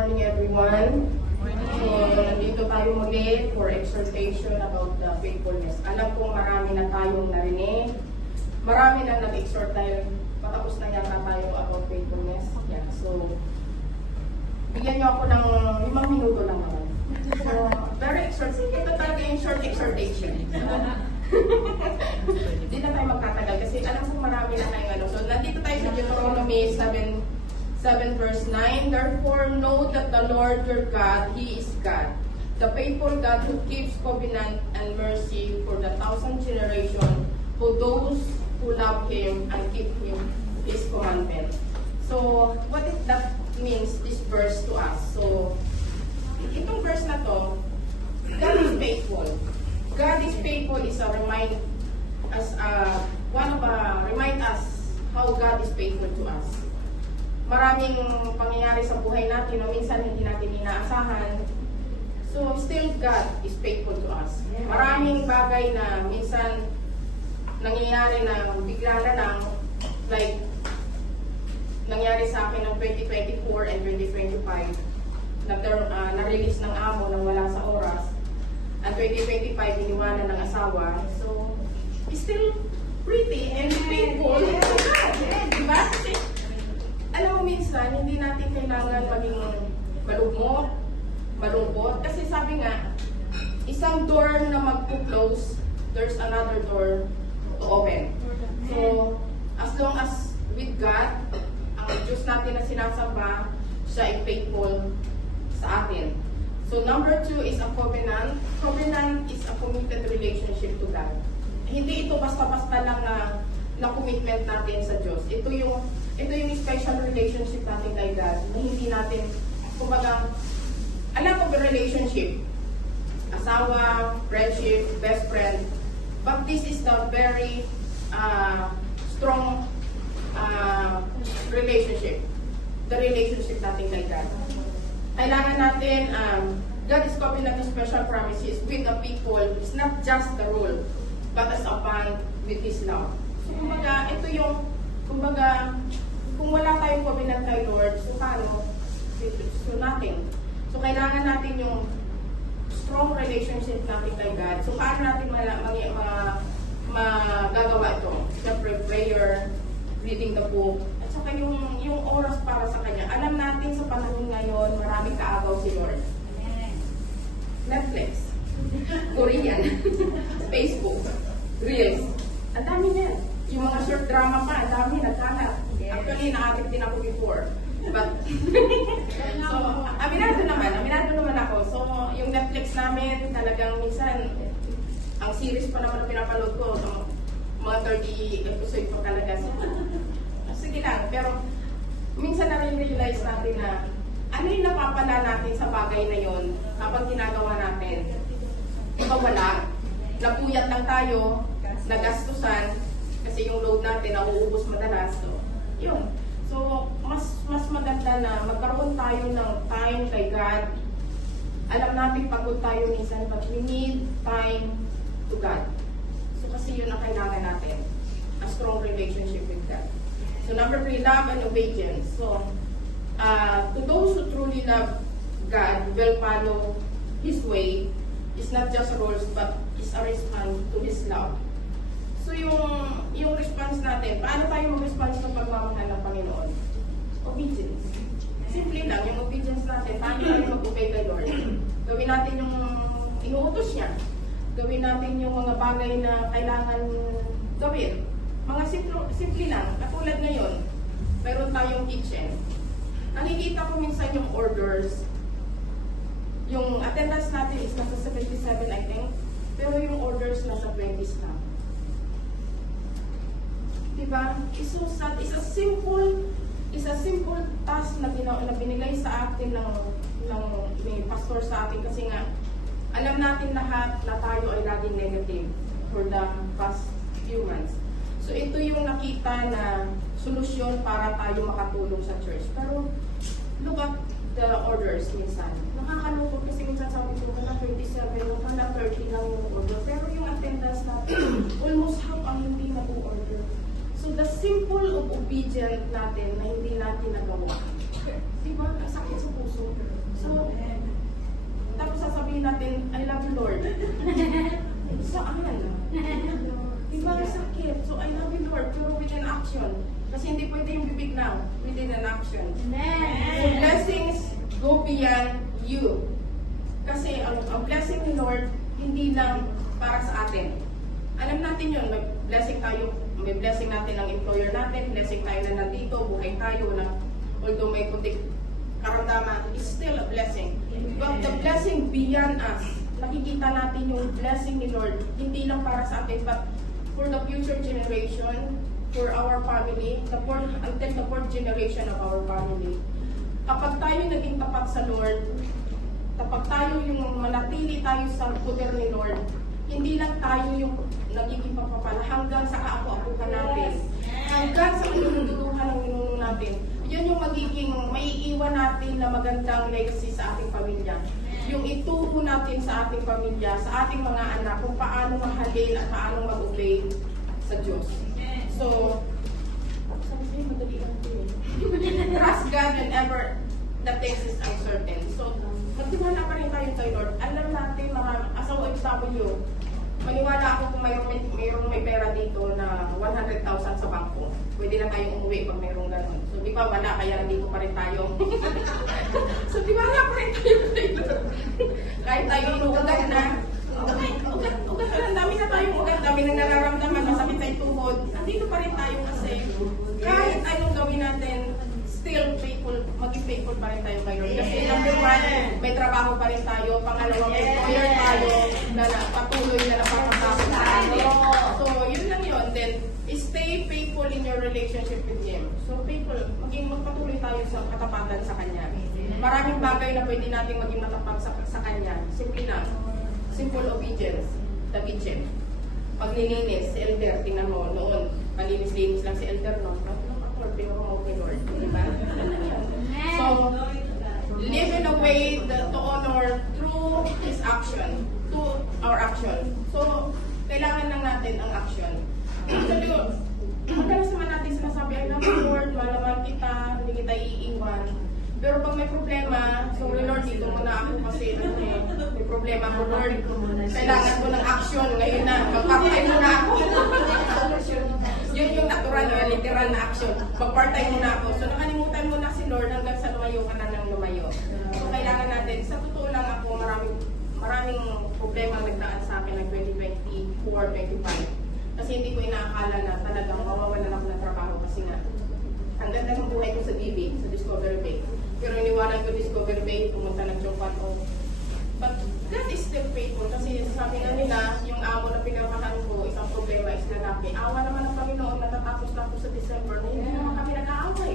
morning everyone. So, nandito tayo muli for exhortation about the faithfulness. Alam kong marami na tayong narinig. Marami na nag-exhort tayo. Patapos na yata tayo about faithfulness. Yeah, so, bigyan niyo ako ng 5 minuto lang naman. So, very exhorting. Ito talaga yung short exhortation. Hindi na tayo magtatagal kasi alam kong marami na tayong ano. So, nandito tayo sa Deuteronomy 7 verse 9, therefore know that the Lord your God, He is God, the faithful God who keeps covenant and mercy for the 1,000 generation, who those who love Him and keep His commandment. So, what if that means, this verse to us? So, itong verse na to, God is faithful. God is faithful is a remind us how God is faithful to us. Maraming pangyayari sa buhay natin na minsan hindi natin inaasahan. So, still God is faithful to us. Maraming bagay na minsan nangyayari na bigla na lang, like nangyari sa akin ng 2024 and 2025, na-release ng amo nang wala sa oras. At 2025, iniwanan ng asawa. So, still pretty and faithful. Diba? Kasi, alam mo minsan, hindi natin kailangan maging malugmok, malungkot. Kasi sabi nga, isang door na mag-close, there's another door to open. So, as long as with God, ang Diyos natin na sinasamba, siya ay faithful sa atin. So, number 2 is a covenant. Covenant is a committed relationship to God. Hindi ito basta-basta lang na commitment natin sa Diyos. Ito yung special relationship natin kay God. Na hindi natin, kumbaga, alam ko yung relationship. Asawa, friendship, best friend. But this is the very strong relationship. The relationship natin kay God. Kailangan natin, God is covenant with special promises with the people. It's not just the rule, but as a bond with His love. So, kumbaga, ito yung, kumbaga, kung wala tayong covenant kay Lord, so paano? So, nothing. So, kailangan natin yung strong relationship natin kay God. So, paano natin magagawa ito? Siyempre, prayer, reading the book, at saka yung oras para sa Kanya. Alam natin sa panahon ngayon, maraming kaagaw si Lord. Netflix, Korean, Facebook, Reels. Ang dami niyan. Yung mga short drama pa, ang dami, nagkalat. Actually, na-active din ako before. But, so, aminado naman ako. So, yung Netflix namin, talagang minsan, ang series pa naman na pinapanood ko, so, mga 30 episode pa talaga. So, sige lang. Pero, minsan na-realize natin na, ano yung napapala natin sa bagay na yon habang ginagawa natin? Iba wala. Napuyat lang tayo, nagastusan, kasi yung load natin nauubos madalas. So, yun. So, mas maganda na magkaroon tayo ng time kay God. Alam natin pagod tayo minsan, but we need time to God. So, kasi yun ang kailangan natin. A strong relationship with God. So, number 3, love and obedience. So, to those who truly love God, will follow His way. It's not just rules, but it's a response to His love. So, yung response natin, paano tayo mag-response ng pagmamahal ng Panginoon? Obedience. Simple lang, yung obedience natin, paano tayo mag-obey kay Lord? Gawin natin yung inuutos niya. Gawin natin yung mga bagay na kailangan gawin. Mga simple lang, katulad ngayon, meron tayong kitchen. Nakikita ko minsan yung orders, yung attendance natin is nasa 77, I think, pero yung orders nasa 20s lang. Diba? It's so sad. It's a simple task na binigay sa atin ng may pastor sa atin kasi nga alam natin lahat na tayo ay laging negative for the past few months. So ito yung nakita na solusyon para tayo makatulong sa church. Pero look at the orders minsan. Nakakalungkot kasi minsan sabi ko na 27, na 30 lang yung order. Pero yung attendance natin, almost half ang hindi na order. So the simple of obedience natin na hindi natin nagawa. Diba? Ang sakit sa puso. So, tapos sasabihin natin, I love you, Lord. Saan? Diba ang sakit? So, I love you, Lord, pero with an action. Kasi hindi pwede yung bibig now, within an action. So, blessings go beyond you. Kasi ang blessing ni Lord, hindi lang para sa atin. Alam natin yun, may blessing natin ng employer natin, blessing tayo na nandito, buhay tayo na, although may putik karamdaman, is still a blessing. But the blessing beyond us, nakikita natin yung blessing ni Lord, hindi lang para sa atin, but for the future generation, for our family, until the fourth generation of our family. Kapag tayo naging tapat sa Lord, kapag tayo yung manatili tayo sa poder ni Lord, hindi lang tayo yung nagiging papapala hanggang sa kaapo-apo natin, hanggang sa minunuluhan ng minuno natin. Yan yung magiging, maiiwan natin na magandang legacy sa ating pamilya. Yung ituro natin sa ating pamilya, sa ating mga anak, kung paano mahalin at paano mag-obey sa Diyos. So, trust God whenever the things is uncertain. So, magtiwala pa rin tayo kay Lord. Alam natin, as a OFW, maniwala ako kung mayroong may pera dito na 100,000 sa bangko. Pwede na tayong umuwi pag mayroong ganun. So, di ba wala, kaya nandito pa rin tayo. So, di ba wala pa rin tayo kay Lord? Kahit tayo inuugat na, ugat na lang, dami na tayong ugat, dami na nararamdaman, masakit tayo tuhod. Nandito pa rin tayo kasi kahit anong gawin natin, still faithful, maging faithful pa rin tayo kay Lord. Kasi number one, may trabaho pa rin tayo. Pangalawa, may employer tayo na patuloy na napapasok tayo. So, yun lang yun. Then, stay faithful in your relationship with Him. So, faithful, magpatuloy tayo sa katapatan sa Kanya. Maraming bagay na pwede natin maging matapat sa Kanya. Simple na. Simple obedience. The kitchen. Pag nilinis, si Elder, tingnan mo, noon, malinis-linis lang si Elder, no? Pero okay, Lord. Diba? So, live in a way to honor through His action, to our action. So, kailangan lang natin ang action. Actually, madalas naman natin sinasabi, I love you, Lord, mahal naman kita, hindi kita iiwan. Pero pag may problema, sorry Lord, dito muna ako kasi may problema ko, Lord. Kailangan ko ng action. Ngayon na, magpapatay muna ako. Yun yung natural, literal na action. Magpartay muna ako. So nakalimutan mo na si Lord hanggang sa lumayo ka na ng lumayo. So kailangan natin, sa totoo lang ako, maraming problema ang nagdaan sa akin ng 2024, 2025. Kasi hindi ko inaakala na talagang mawawalan ako ng trabaho kasi nga, ang ganda ng buhay ko sa DB, sa Discovery Bay. Pero iniwanan ko Discovery Bay, pumunta ng Jopan o. But that is still faithful kasi sabi na nila, yung amo na pinamahan ko, isang problema is lalaki. Awa naman ng Panginoon, natatapos na ako sa December na hindi naman kami nag-aaway.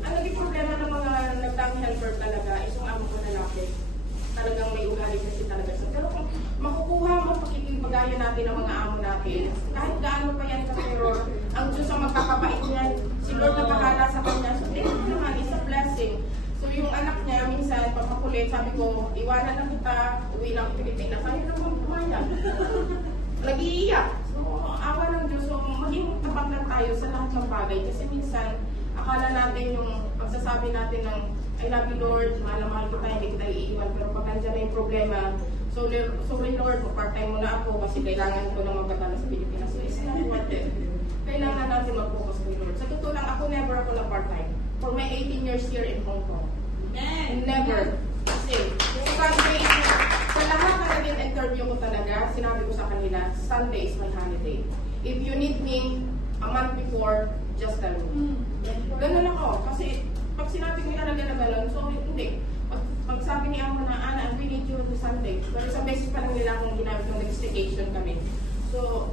Ang naging problema ng mga nagdang helper talaga is yung amo ko lalaki. Talagang may ugali kasi talaga sa. Pero kung makukuha mo pakikipagaya natin ang mga amo natin, kahit gaano pa yan ka-terror, ang Diyos ang magkakabait niyan. Si Lord na bahala sa kanya. So, tingnan naman, is a blessing. So, yung anak niya, minsan, pag makulit, sabi ko, iwanan na kita, uwi lang ang Pilipinas. Sabi ko, kumayan. Nag-iiyak. So, awa ng Diyos. So, maging tapat lang tayo sa lahat ng bagay. Kasi minsan, akala natin yung pagsasabi natin ng, I love you, Lord, mahal na mahal kita, hindi kita iiwan. Pero pag nandiyan na yung problema, so, sorry, Lord, mag-part-time muna ako kasi kailangan ko na magkatala sa Pilipinas. So, it's not worth it. Kailangan natin mag-focus kay Lord. Sa totoo lang, ako never ako na part-time. For my 18 years here in Hong Kong. Never. Kasi, Sunday, sa lahat na naging interview ko talaga, sinabi ko sa kanila, Sunday is my holiday. If you need me a month before, just tell me. Ganun ako. Kasi, pag sinabi ko talaga na gano'n, so hindi. Pag sabi ni Amo na, Ana, we need you on Sunday. Pero isang beses pa lang nila akong ginamit ng nag-staycation kami. So,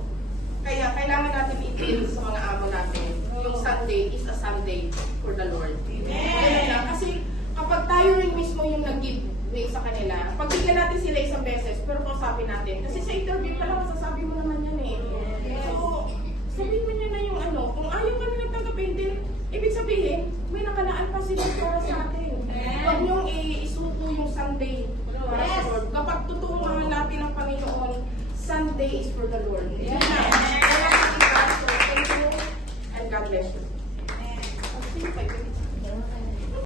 kaya kailangan natin i-deal sa mga amo natin. Yung Sunday is a Sunday for the Lord. Amen. Kasi kapag tayo rin mismo yung nag-give sa kanila, pagbigyan natin sila isang beses, pero kausapin natin. Kasi sa interview pa lang, masasabi mo naman yan eh. So, sabihin mo nyo na yung ano, kung ayaw ka na nagtanggapin din, ibig sabihin, may nakalaan pa sila para sa atin. Huwag niyong isuko yung Sunday para sa Lord. Kapag tutuungan natin ang Panginoon, Sunday is for the Lord. God bless you.